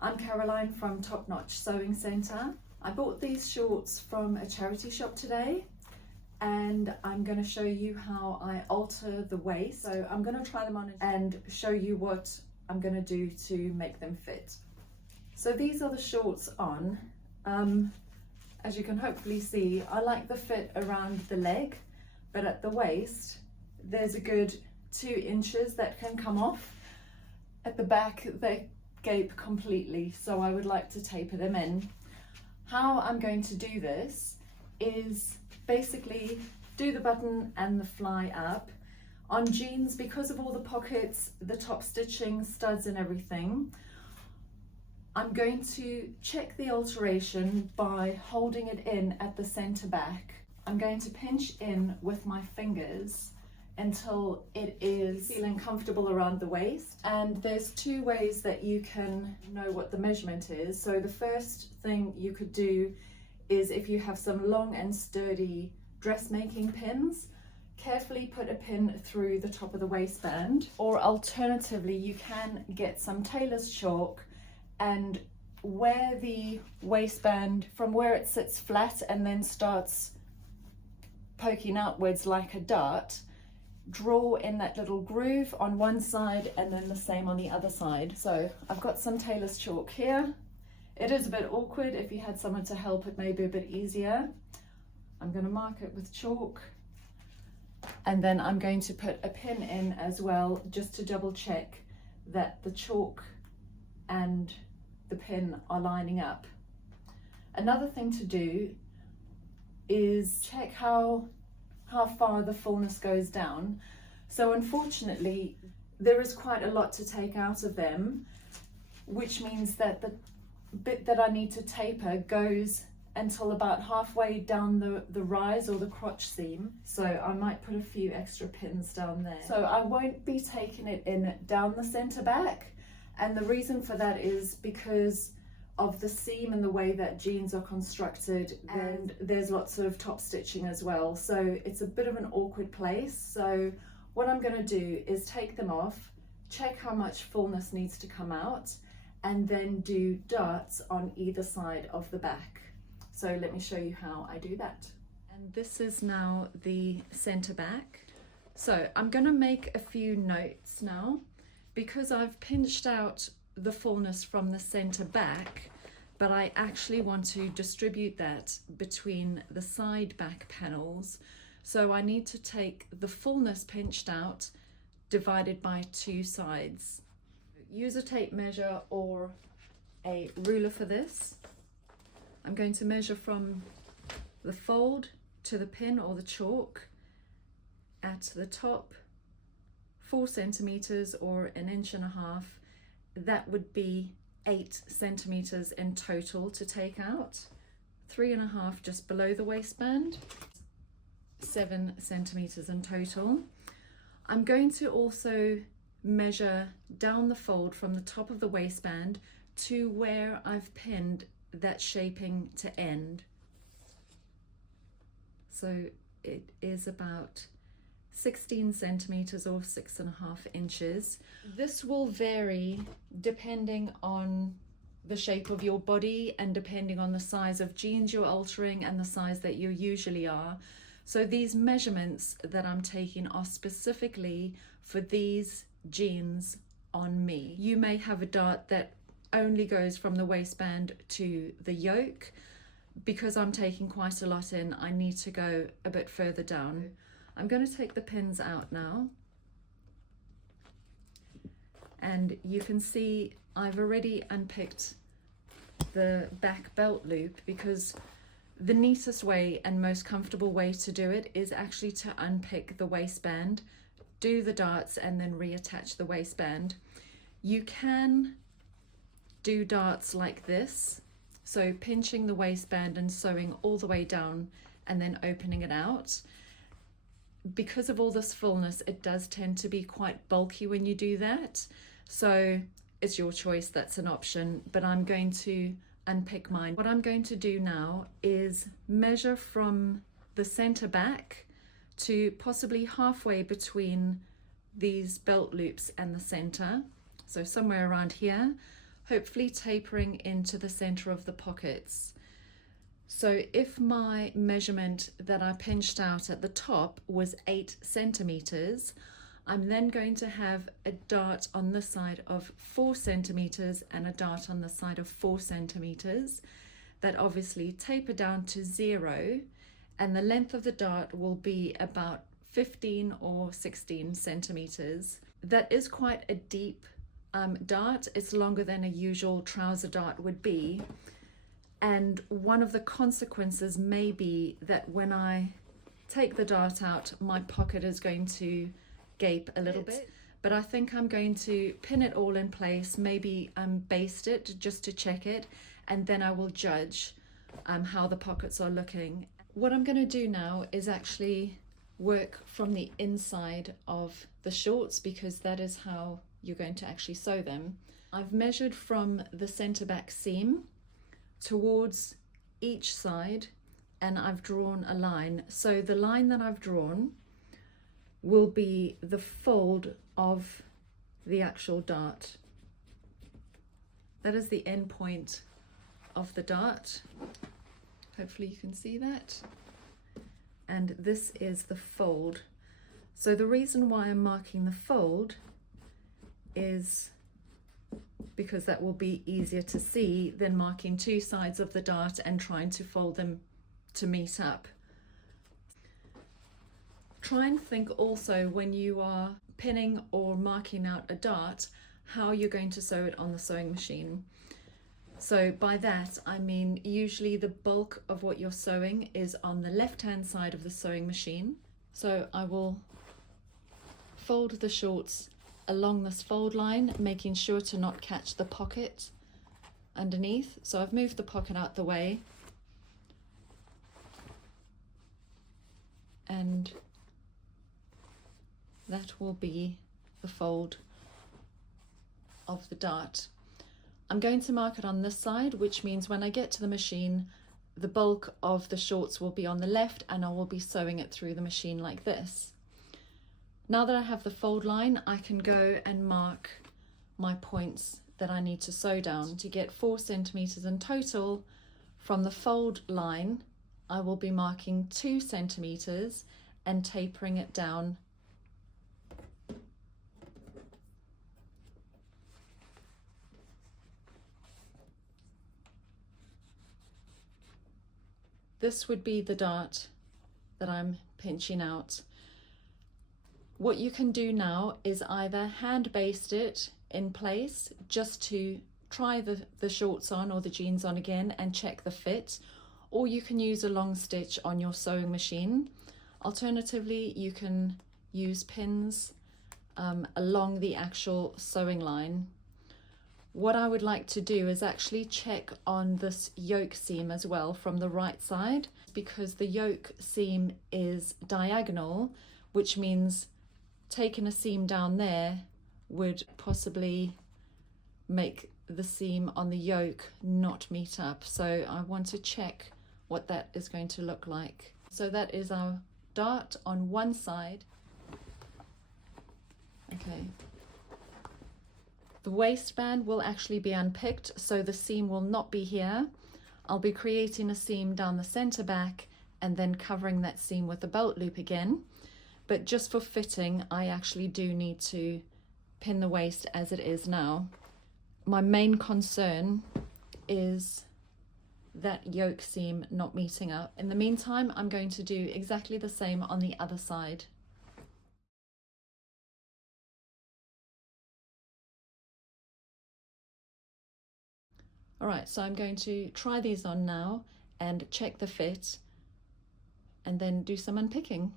I'm Caroline from Top Notch Sewing Centre. I bought these shorts from a charity shop today and I'm going to show you how I alter the waist. So I'm going to try them on and show you what I'm going to do to make them fit. So these are the shorts on. As you can hopefully see, I like the fit around the leg, but at the waist there's a good 2 inches that can come off. At the back they gape completely, so I would like to taper them in. How I'm going to do this is basically do the button and the fly up. On jeans, because of all the pockets, the top stitching, studs and everything, I'm going to check the alteration by holding it in at the center back. I'm going to pinch in with my fingers until it is feeling comfortable around the waist. And there's 2 ways that you can know what the measurement is. So the first thing you could do is, if you have some long and sturdy dressmaking pins, carefully put a pin through the top of the waistband. Or alternatively, you can get some tailor's chalk and where the waistband, from where it sits flat and then starts poking outwards like a dart, draw in that little groove on one side and then the same on the other side. So I've got some tailor's chalk here. It is a bit awkward. If you had someone to help, it may be a bit easier. I'm going to mark it with chalk and then I'm going to put a pin in as well, just to double check that the chalk and the pin are lining up. Another thing to do is check how far the fullness goes down. So unfortunately there is quite a lot to take out of them, which means that the bit that I need to taper goes until about halfway down the rise or the crotch seam. So I might put a few extra pins down there. So I won't be taking it in down the center back, and the reason for that is because of the seam and the way that jeans are constructed, and there's lots of top stitching as well, so it's a bit of an awkward place. So what I'm going to do is take them off, check how much fullness needs to come out, and then do darts on either side of the back. So let me show you how I do that. And this is now the center back. So I'm going to make a few notes now, because I've pinched out the fullness from the center back, but I actually want to distribute that between the side back panels. So I need to take the fullness pinched out divided by 2 sides. Use a tape measure or a ruler for this. I'm going to measure from the fold to the pin or the chalk at the top 4 centimeters or 1.5 inches. That would be 8 centimeters in total to take out. 3.5 just below the waistband, 7 centimeters in total. I'm going to also measure down the fold from the top of the waistband to where I've pinned that shaping to end. So it is about 16 centimeters or 6.5 inches. This will vary depending on the shape of your body and depending on the size of jeans you're altering and the size that you usually are. So these measurements that I'm taking are specifically for these jeans on me. You may have a dart that only goes from the waistband to the yoke. Because I'm taking quite a lot in, I need to go a bit further down. I'm going to take the pins out now, and you can see I've already unpicked the back belt loop, because the neatest way and most comfortable way to do it is actually to unpick the waistband, do the darts and then reattach the waistband. You can do darts like this, so pinching the waistband and sewing all the way down and then opening it out. Because of all this fullness, it does tend to be quite bulky when you do that. So it's your choice, that's an option, but I'm going to unpick mine. What I'm going to do now is measure from the center back to possibly halfway between these belt loops and the center. So somewhere around here. hopefully tapering into the center of the pockets. So if my measurement that I pinched out at the top was 8 centimeters, I'm then going to have a dart on this side of 4 centimeters and a dart on the side of 4 centimeters that obviously taper down to 0, and the length of the dart will be about 15 or 16 centimeters. That is quite a deep dart. It's longer than a usual trouser dart would be. And one of the consequences may be that when I take the dart out, my pocket is going to gape a little bit. But I think I'm going to pin it all in place, maybe baste it just to check it, and then I will judge how the pockets are looking. What I'm going to do now is actually work from the inside of the shorts, because that is how you're going to actually sew them. I've measured from the center back seam towards each side, and I've drawn a line. So the line that I've drawn will be the fold of the actual dart. That is the end point of the dart. Hopefully you can see that. And this is the fold. So the reason why I'm marking the fold is because that will be easier to see than marking 2 sides of the dart and trying to fold them to meet up. Try and think also when you are pinning or marking out a dart, how you're going to sew it on the sewing machine. So by that, I mean usually the bulk of what you're sewing is on the left-hand side of the sewing machine. So I will fold the shorts along this fold line, making sure to not catch the pocket underneath. So I've moved the pocket out the way, and that will be the fold of the dart. I'm going to mark it on this side, which means when I get to the machine, the bulk of the shorts will be on the left, and I will be sewing it through the machine like this. Now that I have the fold line, I can go and mark my points that I need to sew down. To get 4 centimeters in total from the fold line, I will be marking 2 centimeters and tapering it down . This would be the dart that I'm pinching out. What you can do now is either hand baste it in place just to try the shorts on or the jeans on again and check the fit, or you can use a long stitch on your sewing machine. Alternatively, you can use pins along the actual sewing line. What I would like to do is actually check on this yoke seam as well from the right side, because the yoke seam is diagonal, which means taking a seam down there would possibly make the seam on the yoke not meet up. So I want to check what that is going to look like. So that is our dart on one side. Okay. The waistband will actually be unpicked, so the seam will not be here. I'll be creating a seam down the center back and then covering that seam with a belt loop again. But just for fitting, I actually do need to pin the waist as it is now. My main concern is that yoke seam not meeting up. In the meantime, I'm going to do exactly the same on the other side. All right, so I'm going to try these on now and check the fit and then do some unpicking.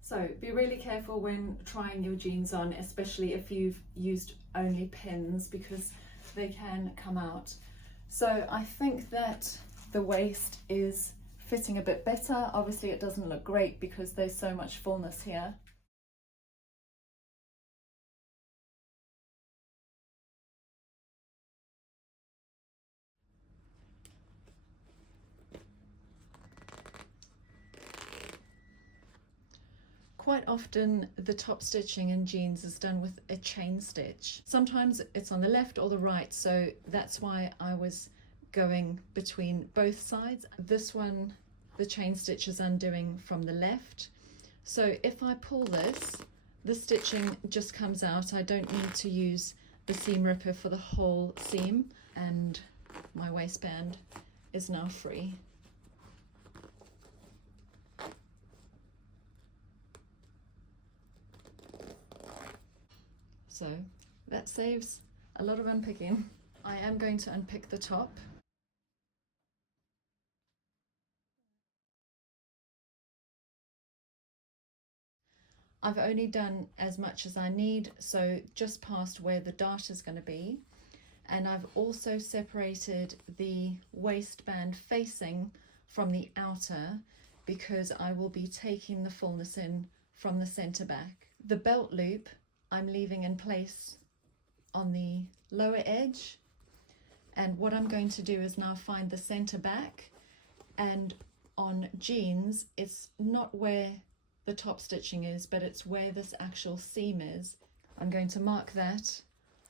So be really careful when trying your jeans on, especially if you've used only pins, because they can come out. So I think that the waist is fitting a bit better. Obviously it doesn't look great because there's so much fullness here. Quite often the top stitching in jeans is done with a chain stitch. Sometimes it's on the left or the right, so that's why I was going between both sides. This one, the chain stitch is undoing from the left. So if I pull this, the stitching just comes out. I don't need to use the seam ripper for the whole seam, and my waistband is now free. So that saves a lot of unpicking. I am going to unpick the top. I've only done as much as I need, so just past where the dart is going to be. And I've also separated the waistband facing from the outer because I will be taking the fullness in from the centre back. The belt loop I'm leaving in place on the lower edge, and what I'm going to do is now find the centre back, and on jeans it's not where the top stitching is, but it's where this actual seam is. I'm going to mark that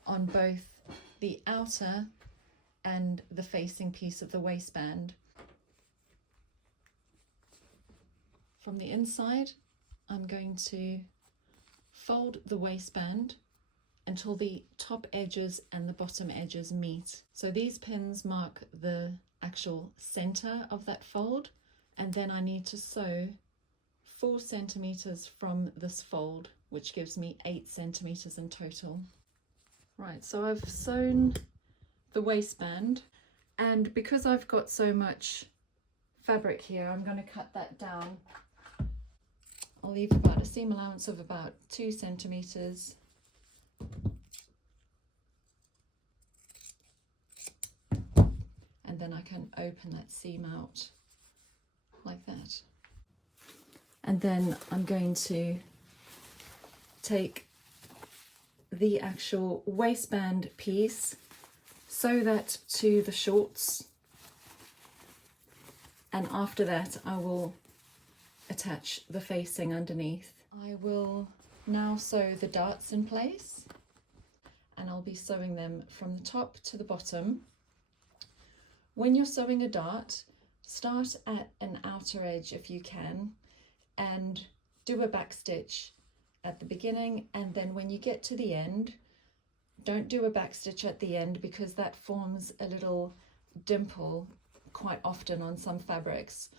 on both the outer and the facing piece of the waistband. From the inside, I'm going to fold the waistband until the top edges and the bottom edges meet. So these pins mark the actual center of that fold, and then I need to sew 4 centimeters from this fold, which gives me 8 centimeters in total. Right, so I've sewn the waistband, and because I've got so much fabric here, I'm going to cut that down. I'll leave about a seam allowance of about 2 centimeters. And then I can open that seam out like that. And then I'm going to take the actual waistband piece, sew that to the shorts, and after that I will attach the facing underneath. I will now sew the darts in place, and I'll be sewing them from the top to the bottom. When you're sewing a dart, start at an outer edge if you can, and do a back stitch at the beginning, and then when you get to the end, don't do a back stitch at the end because that forms a little dimple quite often on some fabrics.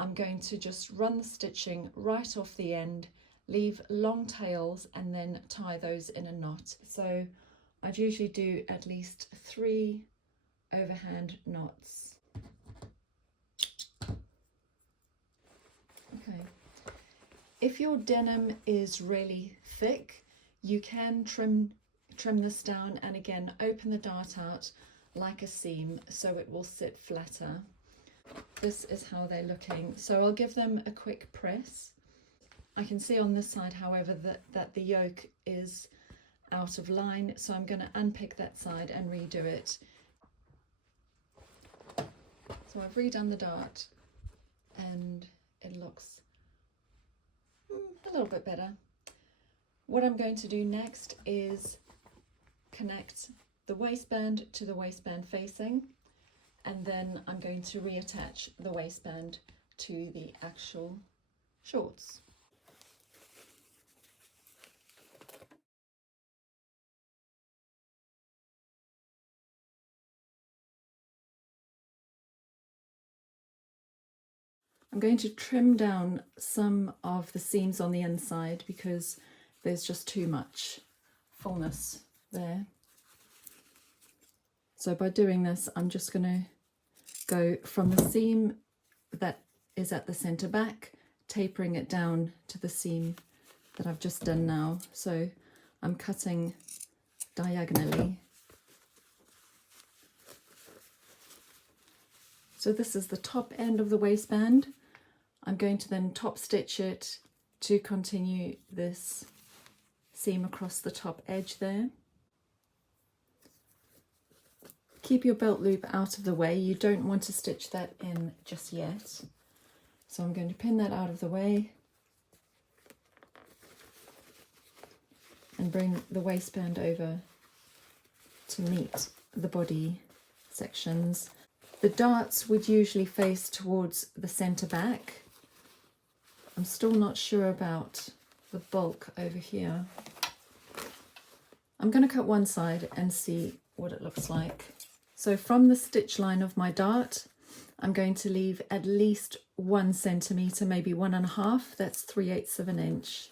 I'm going to just run the stitching right off the end, leave long tails, and then tie those in a knot. So I'd usually do at least 3 overhand knots. Okay. If your denim is really thick, you can trim this down, and again open the dart out like a seam so it will sit flatter. This is how they're looking. So I'll give them a quick press. I can see on this side, however, that the yoke is out of line, so I'm going to unpick that side and redo it. So I've redone the dart and it looks a little bit better. What I'm going to do next is connect the waistband to the waistband facing, and then I'm going to reattach the waistband to the actual shorts. I'm going to trim down some of the seams on the inside because there's just too much fullness there. So by doing this, I'm just going to go from the seam that is at the centre back, tapering it down to the seam that I've just done now. So I'm cutting diagonally. So this is the top end of the waistband. I'm going to then top stitch it to continue this seam across the top edge there. Keep your belt loop out of the way. You don't want to stitch that in just yet. So I'm going to pin that out of the way. and bring the waistband over to meet the body sections. The darts would usually face towards the centre back. I'm still not sure about the bulk over here. I'm going to cut one side and see what it looks like. So from the stitch line of my dart, I'm going to leave at least 1 centimetre, maybe 1.5. That's 3/8 of an inch.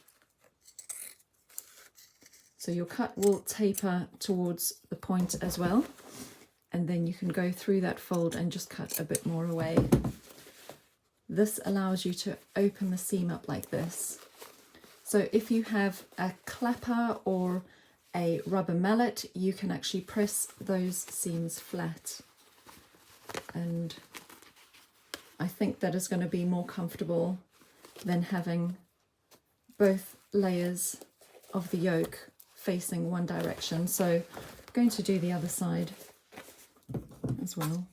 So your cut will taper towards the point as well. And then you can go through that fold and just cut a bit more away. This allows you to open the seam up like this. So if you have a clapper or a rubber mallet, you can actually press those seams flat. And I think that is going to be more comfortable than having both layers of the yoke facing one direction. So I'm going to do the other side as well.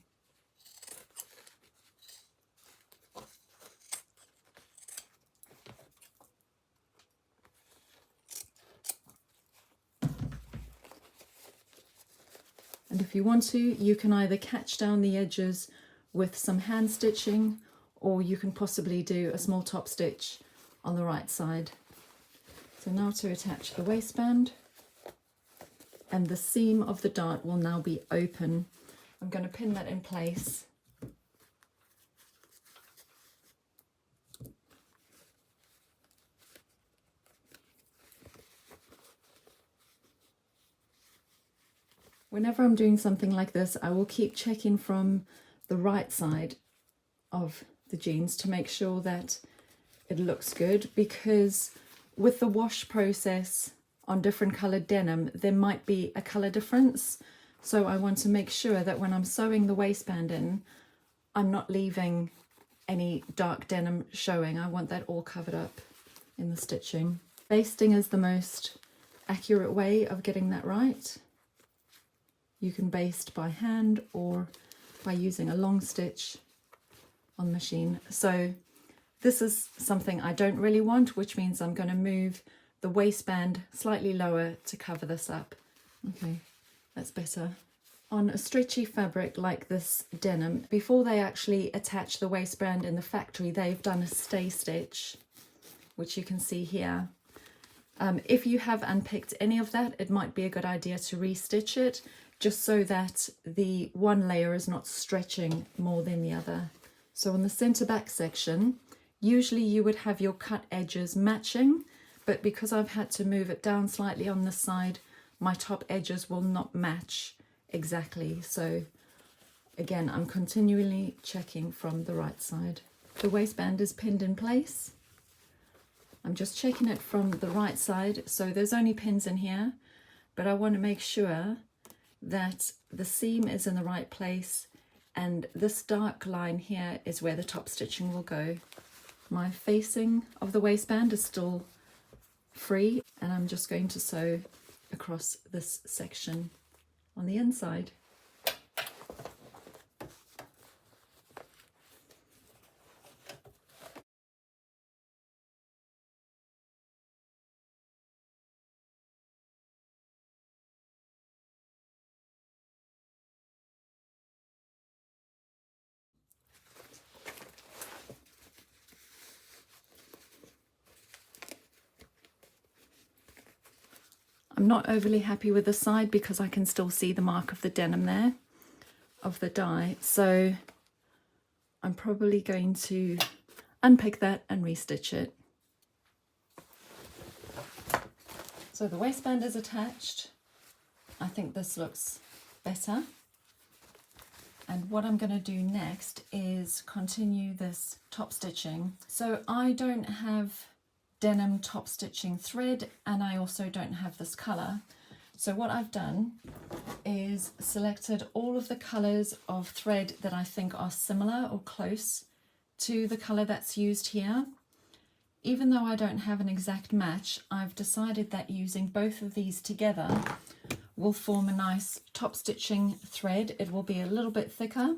And if you want to, you can either catch down the edges with some hand stitching, or you can possibly do a small top stitch on the right side. So now to attach the waistband, and the seam of the dart will now be open. I'm going to pin that in place. Whenever I'm doing something like this, I will keep checking from the right side of the jeans to make sure that it looks good, because with the wash process on different coloured denim, there might be a colour difference. So I want to make sure that when I'm sewing the waistband in, I'm not leaving any dark denim showing. I want that all covered up in the stitching. Basting is the most accurate way of getting that right. You can baste by hand or by using a long stitch on the machine. So this is something I don't really want, which means I'm going to move the waistband slightly lower to cover this up. Okay, that's better. On a stretchy fabric like this denim, before they actually attach the waistband in the factory, they've done a stay stitch, which you can see here. If you have unpicked any of that, it might be a good idea to restitch it, just so that the one layer is not stretching more than the other. So on the centre back section, usually you would have your cut edges matching, but because I've had to move it down slightly on this side, my top edges will not match exactly. So again, I'm continually checking from the right side. The waistband is pinned in place. I'm just checking it from the right side. So there's only pins in here, but I want to make sure that the seam is in the right place, and this dark line here is where the top stitching will go. My facing of the waistband is still free, and I'm just going to sew across this section on the inside. I'm not overly happy with the side because I can still see the mark of the denim there, of the dye. So I'm probably going to unpick that and restitch it. So the waistband is attached. I think this looks better. And what I'm going to do next is continue this top stitching. So I don't have denim top stitching thread, and I also don't have this colour. So what I've done is selected all of the colours of thread that I think are similar or close to the colour that's used here. Even though I don't have an exact match, I've decided that using both of these together will form a nice top stitching thread. It will be a little bit thicker.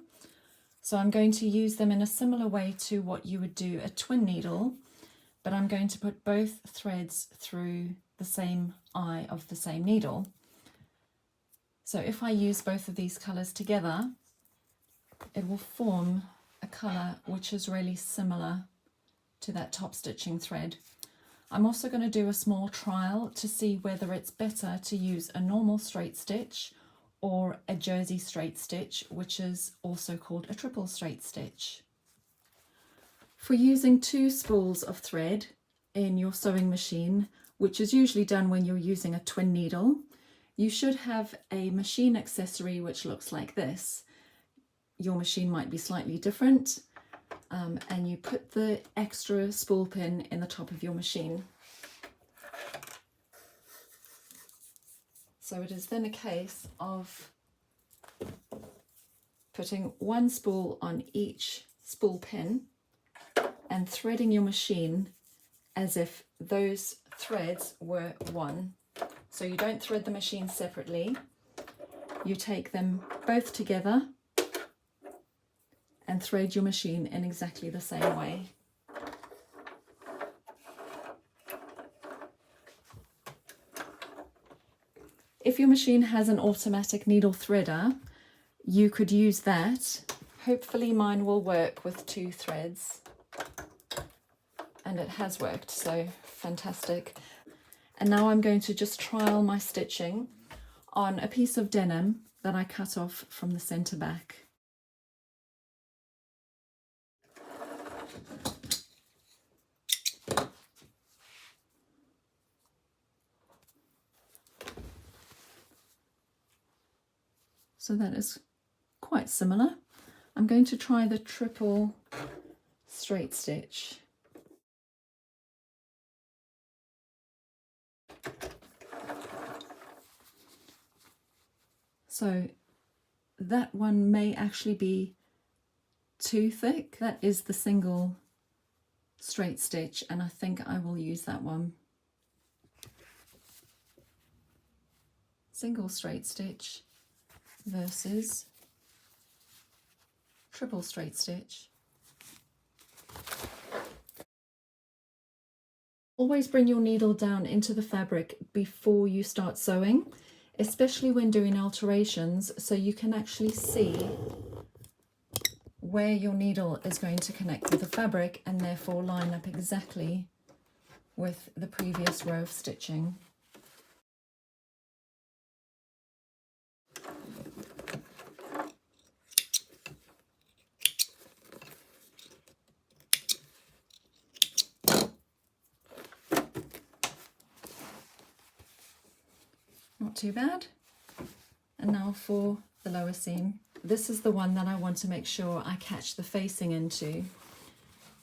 So I'm going to use them in a similar way to what you would do a twin needle, but I'm going to put both threads through the same eye of the same needle. So if I use both of these colours together, it will form a colour which is really similar to that top stitching thread. I'm also going to do a small trial to see whether it's better to use a normal straight stitch or a jersey straight stitch, which is also called a triple straight stitch. For using 2 spools of thread in your sewing machine, which is usually done when you're using a twin needle, you should have a machine accessory which looks like this. Your machine might be slightly different, and you put the extra spool pin in the top of your machine. So it is then a case of putting 1 spool on each spool pin and threading your machine as if those threads were one. So you don't thread the machine separately, you take them both together and thread your machine in exactly the same way. If your machine has an automatic needle threader, you could use that. Hopefully mine will work with 2 threads. And it has worked, so fantastic. And now I'm going to just trial my stitching on a piece of denim that I cut off from the centre back. So that is quite similar. I'm going to try the triple straight stitch. So that one may actually be too thick. That is the single straight stitch, and I think I will use that one. Single straight stitch versus triple straight stitch. Always bring your needle down into the fabric before you start sewing, especially when doing alterations, so you can actually see where your needle is going to connect with the fabric and therefore line up exactly with the previous row of stitching. Not too bad. And now for the lower seam. This is the one that I want to make sure I catch the facing into.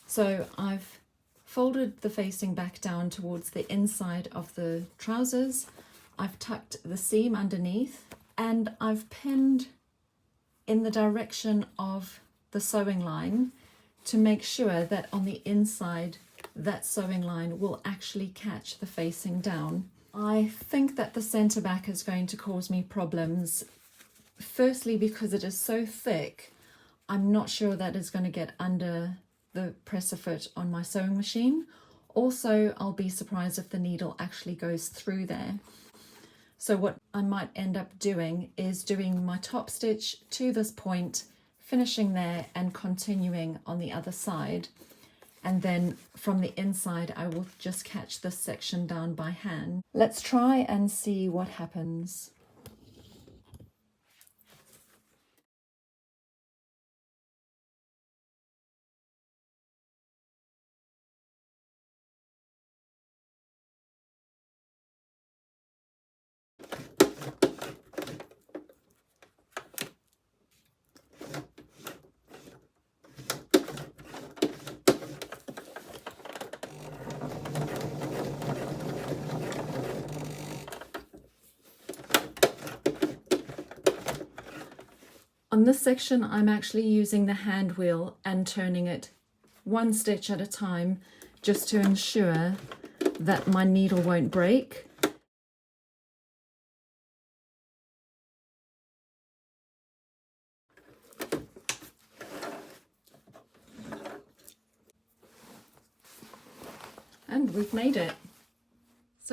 So I've folded the facing back down towards the inside of the trousers. I've tucked the seam underneath and I've pinned in the direction of the sewing line to make sure that on the inside that sewing line will actually catch the facing down. I think that the centre back is going to cause me problems. Firstly, because it is so thick, I'm not sure that is going to get under the presser foot on my sewing machine. Also, I'll be surprised if the needle actually goes through there. So what I might end up doing is doing my top stitch to this point, finishing there and continuing on the other side. And then from the inside, I will just catch this section down by hand. Let's try and see what happens. On this section, I'm actually using the hand wheel and turning it 1 stitch at a time just to ensure that my needle won't break. And we've made it.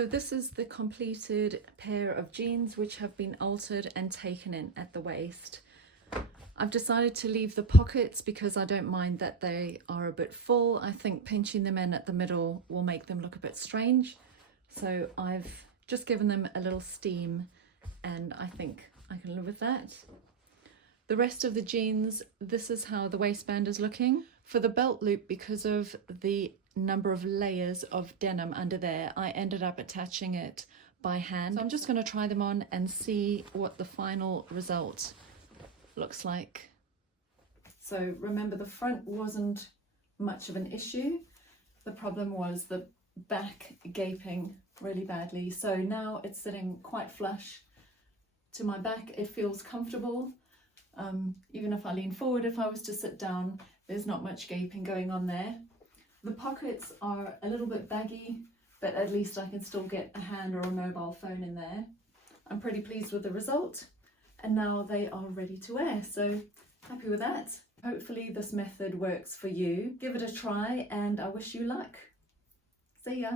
So this is the completed pair of jeans which have been altered and taken in at the waist. I've decided to leave the pockets because I don't mind that they are a bit full. I think pinching them in at the middle will make them look a bit strange. So I've just given them a little steam and I think I can live with that. The rest of the jeans, this is how the waistband is looking. For the belt loop, because of the number of layers of denim under there, I ended up attaching it by hand. So I'm just going to try them on and see what the final result looks like. So remember, the front wasn't much of an issue. The problem was the back gaping really badly. So now it's sitting quite flush to my back. It feels comfortable. Even if I lean forward, if I was to sit down, there's not much gaping going on there. The pockets are a little bit baggy, but at least I can still get a hand or a mobile phone in there. I'm pretty pleased with the result, and now they are ready to wear, so happy with that. Hopefully this method works for you. Give it a try and I wish you luck. See ya.